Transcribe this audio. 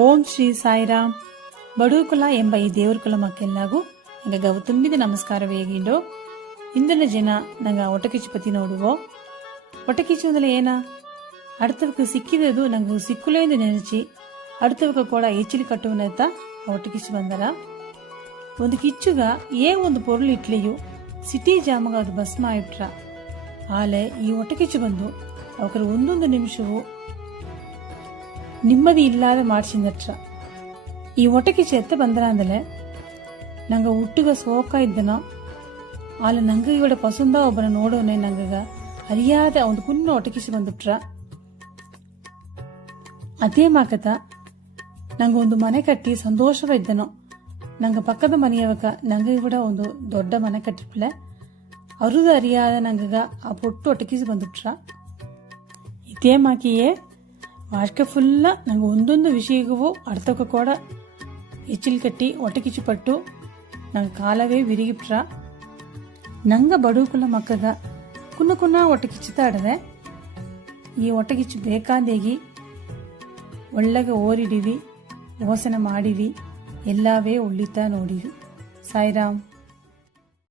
ಓಂ ಶ್ರೀ ಸಾಯಿರಾಮ್. ಬಡೂಕುಲ ಎಂಬ ಈ ದೇವ್ರಕುಲ ಮಕ್ಕೆಲ್ಲಾಗೂ ಎಂಗ ಗವ ತುಂಬಿದ ನಮಸ್ಕಾರವೇಗಿಂಡೋ. ಇಂದಿನ ಜನ ನಂಗೆ ಒಟಕಿಚ್ಚು ಪತಿ ನೋಡುವೋ. ಒಟಕಿಚ್ಚು ಅಂದ್ರೆ ಏನ? அடுத்தவருக்கு ಸಿಕ್ಕಿದದು ನಂಗೆ ಸಿಕ್ಕುಲೇಂದು ನೆನಚಿ அடுத்தವಕ್ಕೆ ಕೂಡ ಎಚ್ಚಿಲಿ ಕಟ್ಟುವನತ್ತ ಒಟಕಿಚ್ಚು ಬಂದರ. ಒಂದು ಕಿಚ್ಚುಗ ಒಂದು ಪೊರುಳು ಇಟ್ಲೆಯು ಸಿಟಿ ಜಾಮಗ ಅದು ಭಸ್ಮ ಆಯ್ಬಿಟ್ರ. ಆಲೆ ಈ ಒಟಕಿಚ್ಚು ಬಂದು ಅವಕರ ಒಂದೊಂದು ನಿಮಿಷವೂ ನಿಮ್ಮದಿ ಇಲ್ಲಾದ ಮಾಡ್ಸಿಂದಟ್ರ. ಈ ಒಟಕಿಚ್ಚು ಎತ್ತ ಬಂದರ ಅಂದಲೆ ನಂಗೆ ಹುಟ್ಟುಗ ಸೋಕ ಇದ್ದನೋ ಆಲ ನಂಗೆ ಇವಡ ಪಸುಂದ ಒಬ್ಬನ ನೋಡೋನೆ ನಂಗಗ ಅರಿಯಾದ ಒಂದು ಕುನ್ನ ಒಟಕಿಚ್ಚು ಬಂದುಟ್ರ. ಅದೇ ಮಾಕತ ನಂಗೆ ಒಂದು ಮನೆ ಕಟ್ಟಿ ಸಂತೋಷವಿದ್ದನೋ ನಂಗೆ ಪಕ್ಕದ ಮನೆಯವಕ ನಂಗೆ ಕೂಡ ಒಂದು ದೊಡ್ಡ ಮನೆ ಕಟ್ಟಿಪ್ಲೆ ಅರುದ ಅರಿಯಾದ ನಂಗಗ ಆ ಪೊಟ್ಟು ಒಟಕಿಸಿ ಬಂದುಟ್ರ. ಇದೇ ಮಾಕಿಯೇ ವಾಷ್ಕ ಫುಲ್ಲ ನಂಗೆ ಒಂದೊಂದು ವಿಷಯಗೂ ಅರ್ಥಕ್ಕೆ ಕೂಡ ಹೆಚ್ಚಿಲ್ ಕಟ್ಟಿ ಒಟಕಿಚ್ಚು ಪಟ್ಟು ನಂಗೆ ಕಾಲವೇ ವಿರಿಗಿಟ್ರ. ನಂಗೆ ಬಡೂಕುಲ ಮಕ್ಕಗ ಕುನ್ನ ಕುನ್ನ ಒಟಕಿಚ್ಚುತ್ತ ಆಡದೆ ಈ ಒಟಕಿಚ್ಚು ಬೇಕಾದೇಗಿ ಒಳ್ಳೆಗೆ ಓರಿಡಿವಿ, ಓಸನ ಮಾಡಿವಿ, ಎಲ್ಲವೇ ಉಳ್ಳಿತಾ ನೋಡಿವಿ. ಸಾಯಿರಾಮ್.